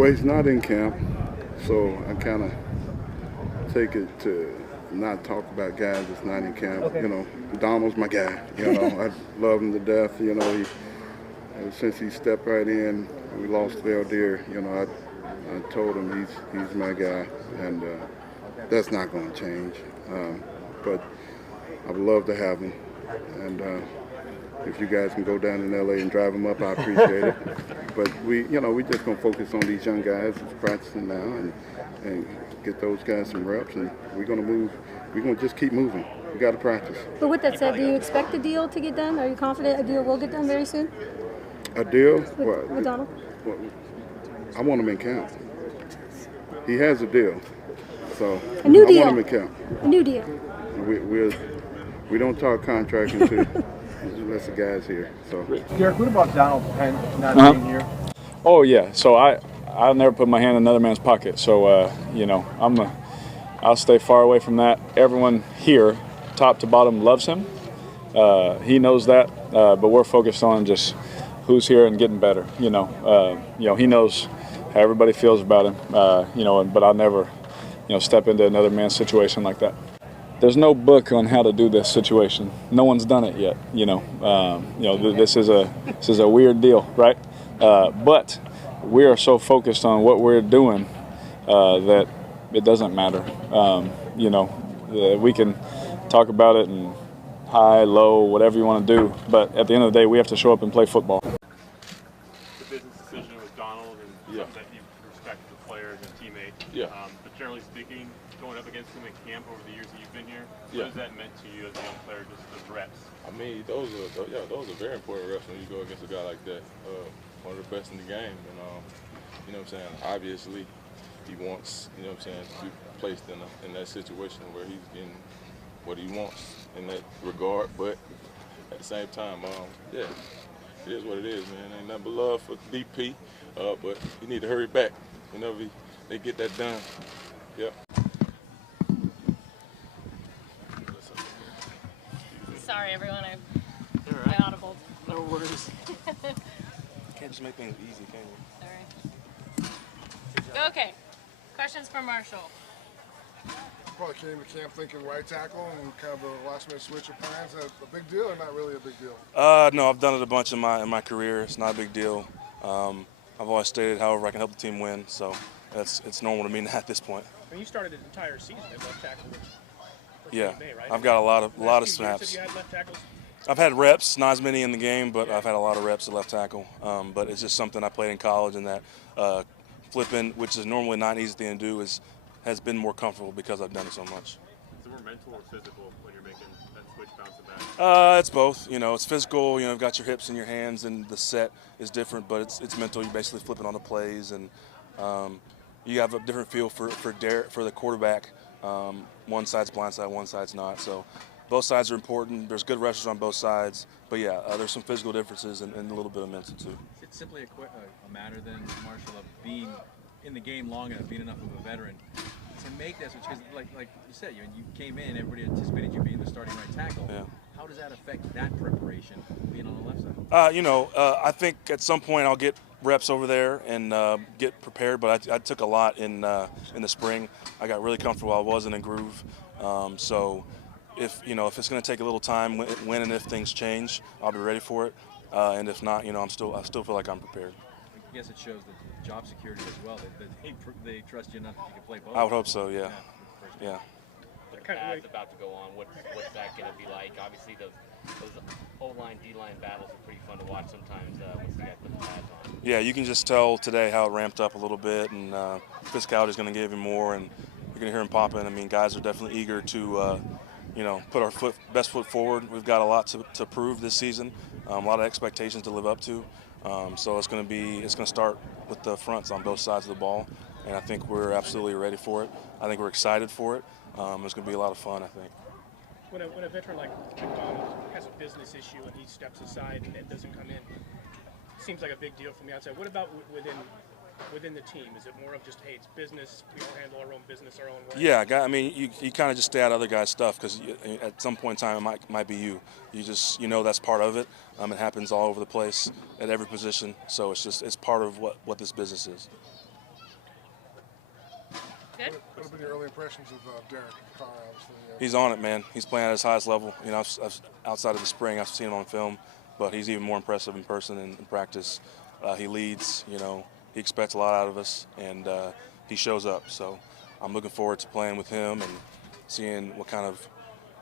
Well, he's not in camp, so I kind of take it to not talk about guys that's not in camp. Okay. You know, Donald's my guy. You know, I love him to death. You know, since he stepped right in, we lost Valdir. You know, I told him he's my guy, and that's not going to change. But I would love to have him, and if you guys can go down in LA and drive him up, I appreciate it. But we just gonna focus on these young guys that's practicing now, and get those guys some reps, and we're gonna move. We're gonna just keep moving. We got to practice. But with that said, do you expect the deal to get done? Are you confident a deal will get done very soon? A deal? With Donald? Well, I want him in camp. He has a deal, so A new deal. I want him in camp. A new deal. We don't talk contract until unless the guy's here. So. Derek, what about Donald Penn not being here? Oh yeah, so I'll never put my hand in another man's pocket. So I'll stay far away from that. Everyone here, top to bottom, loves him. He knows that, but we're focused on just who's here and getting better. He knows how everybody feels about him. But I'll never, step into another man's situation like that. There's no book on how to do this situation. No one's done it yet. This is a weird deal, right? But we are so focused on what we're doing that it doesn't matter. We can talk about it and high, low, whatever you want to do. But at the end of the day, we have to show up and play football. The business decision with Donald and something that you respect as a player and a teammate. Yeah. But generally speaking, going up against him in camp over the years that you've been here, Yeah. what has that meant to you as a young player, just the reps? I mean, those are very important reps when you go against a guy like that. One of the best in the game, and you know what I'm saying. Obviously, he wants, to be placed in that situation where he's getting what he wants in that regard. But at the same time, it is what it is, man. Ain't nothing but love for DP, but you need to hurry back whenever they get that done. Yep. Sorry, everyone. I audible. No worries. Can't just make things easy, can you? Sorry. Okay. Questions for Marshall. Probably came to camp thinking right tackle and kind of a last minute switch of plans. A big deal or not really a big deal? No, I've done it a bunch in my career. It's not a big deal. I've always stated, however, I can help the team win, so it's normal to me at this point. I mean, you started the entire season at left tackle. Yeah, May, right? I've got a lot of snaps. You had left tackles? I've had reps, not as many in the game, but I've had a lot of reps at left tackle. But it's just something I played in college, and that flipping, which is normally not an easy thing to do, has been more comfortable because I've done it so much. Is it more mental or physical when you're making that switch bouncing back? It's both. It's physical. You've got your hips in your hands, and the set is different. But it's mental. You're basically flipping on the plays, and you have a different feel for the quarterback. One side's blindside, one side's not. So both sides are important. There's good rushers on both sides. But yeah, there's some physical differences and a little bit of mental too. It's simply a matter then, Marshall, of being in the game long enough, being enough of a veteran to make that switch. Because like you said, you came in, everybody anticipated you being the starting right tackle. Yeah. How does that affect that preparation, being on the left side? I think at some point I'll get reps over there and get prepared. But I took a lot in the spring. I got really comfortable. I wasn't in groove. So if it's going to take a little time, when and if things change, I'll be ready for it. And if not, I still feel like I'm prepared. I guess it shows the job security as well. That they trust you enough that you can play both. I would hope so. Yeah. The path's about to go on. What's that going to be like? Obviously, those O-line, D-line battles are pretty fun to watch sometimes once they got the pads on. Yeah, you can just tell today how it ramped up a little bit, and physicality is going to give him more, and you're going to hear him popping. I mean, guys are definitely eager to, put our best foot forward. We've got a lot to prove this season, a lot of expectations to live up to. So it's going to start with the fronts on both sides of the ball, and I think we're absolutely ready for it. I think we're excited for it. It's going to be a lot of fun, I think. When a veteran like McDonald has a business issue and he steps aside and doesn't come in, seems like a big deal from the outside. What about within the team? Is it more of just, hey, it's business, we all handle our own business our own way? Yeah, I mean, you kind of just stay out of other guys' stuff because at some point in time it might be you. You just that's part of it. It happens all over the place at every position. So it's part of what this business is. Good. What have been your early impressions of Derek in the car, obviously? He's on it, man. He's playing at his highest level. You know, outside of the spring, I've seen him on film, but he's even more impressive in person and in practice. He leads, you know, he expects a lot out of us, and he shows up. So I'm looking forward to playing with him and seeing what kind of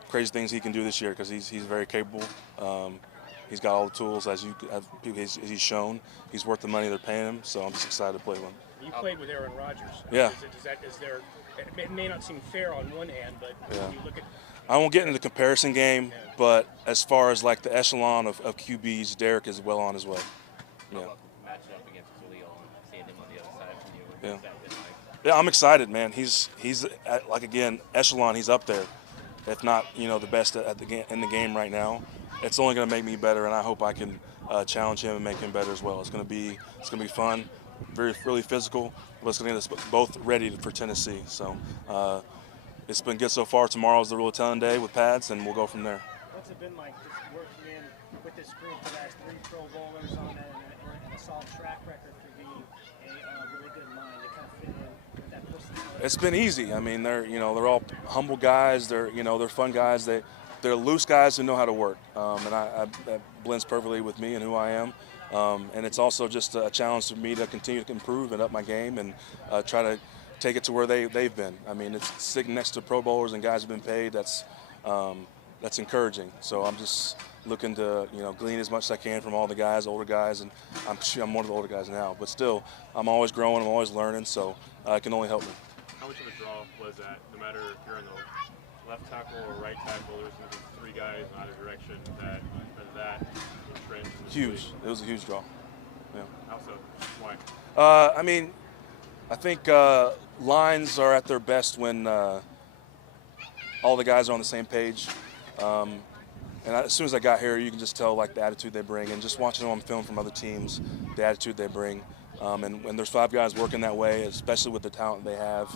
crazy things he can do this year, because he's very capable. He's got all the tools, as he's shown. He's worth the money they're paying him, so I'm just excited to play with him. You played with Aaron Rodgers. Yeah. It may not seem fair on one hand, but when you look at. I won't get into the comparison game, but as far as like the echelon of QBs, Derek is well on his way. Yeah. Matching up against Khalil and seeing him on the other side from you. Yeah. What's that been like? Yeah, I'm excited, man. He's like, again, echelon. He's up there, if not, you know, the best in the game right now. It's only going to make me better, and I hope I can challenge him and make him better as well. It's going to be fun, really physical, but it's going to get us both ready for Tennessee. So it's been good so far. Tomorrow's the real telling day with pads, and we'll go from there. What's it been like just working in with this group that has 3 Pro Bowlers on it and a solid track record for being a really good line to kind of fit in with that personality? It's been easy. I mean, they're all humble guys. They're fun guys. They're loose guys who know how to work, and that blends perfectly with me and who I am. And it's also just a challenge for me to continue to improve and up my game and try to take it to where they've been. I mean, it's sitting next to Pro Bowlers and guys who've been paid. That's encouraging. So I'm just looking to glean as much as I can from all the guys, older guys, and I'm one of the older guys now. But still, I'm always growing. I'm always learning. So it can only help me. How much of a draw was that? No matter if you're in the left tackle or right tackle, there's going to be 3 guys in either direction that entrenched. Huge. It was a huge draw. Yeah. How so? Why? I mean, I think lines are at their best when all the guys are on the same page. And as soon as I got here, you can just tell like the attitude they bring, and just watching them on film from other teams, the attitude they bring. And when there's 5 guys working that way, especially with the talent they have,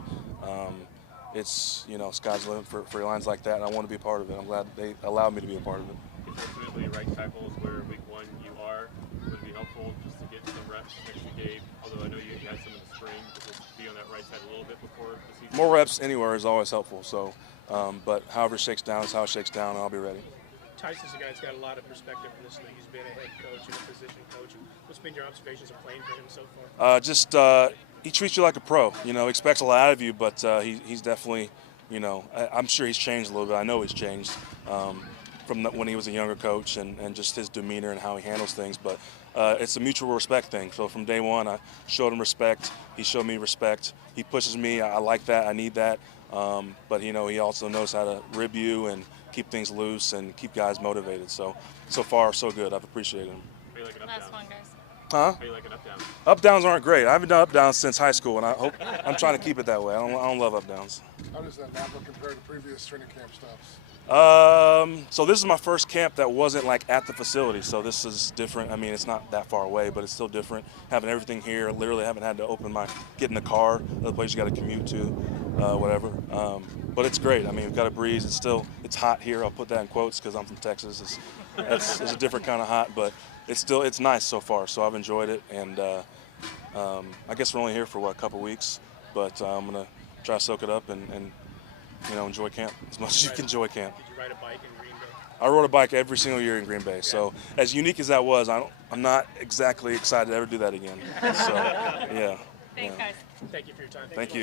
it's sky's the limit for lines like that, and I want to be a part of it. I'm glad they allowed me to be a part of it. Ultimately, right tackle is where week 1 you are. Would it be helpful just to get some reps next to Gabe? Although I know you had some in the spring, but just be on that right side a little bit before the season. More reps anywhere is always helpful. So, but however it shakes down is how it shakes down, and I'll be ready. Tyson's a guy that's got a lot of perspective in this league. He's been a head coach and a position coach. What's been your observations of playing for him so far? He treats you like a pro. Expects a lot out of you, but he's definitely, I'm sure he's changed a little bit. I know he's changed from when he was a younger coach and just his demeanor and how he handles things. But it's a mutual respect thing. So from day one, I showed him respect. He showed me respect. He pushes me. I like that. I need that. But he also knows how to rib you and keep things loose and keep guys motivated. So far, so good. I've appreciated him. How you like an up Last down? one, guys. Huh? How you like an up down? Up downs aren't great. I haven't done up downs since high school, and I'm trying to keep it that way. I don't love up downs. How does that Napa compare to previous training camp stops? So this is my first camp that wasn't like at the facility, so this is different. I mean, it's not that far away, but it's still different. Having everything here, literally haven't had to get in the car, another place you got to commute to, whatever. But it's great. I mean, we've got a breeze. It's hot here. I'll put that in quotes because I'm from Texas. It's a different kind of hot, but it's nice so far. So I've enjoyed it, and I guess we're only here for a couple weeks, but I'm gonna try to soak it up and enjoy camp as much as you can enjoy camp. Did you ride a bike in Green Bay? I rode a bike every single year in Green Bay. So as unique as that was, I'm not exactly excited to ever do that again. So yeah. Thanks, guys. Thank you for your time. Thank you.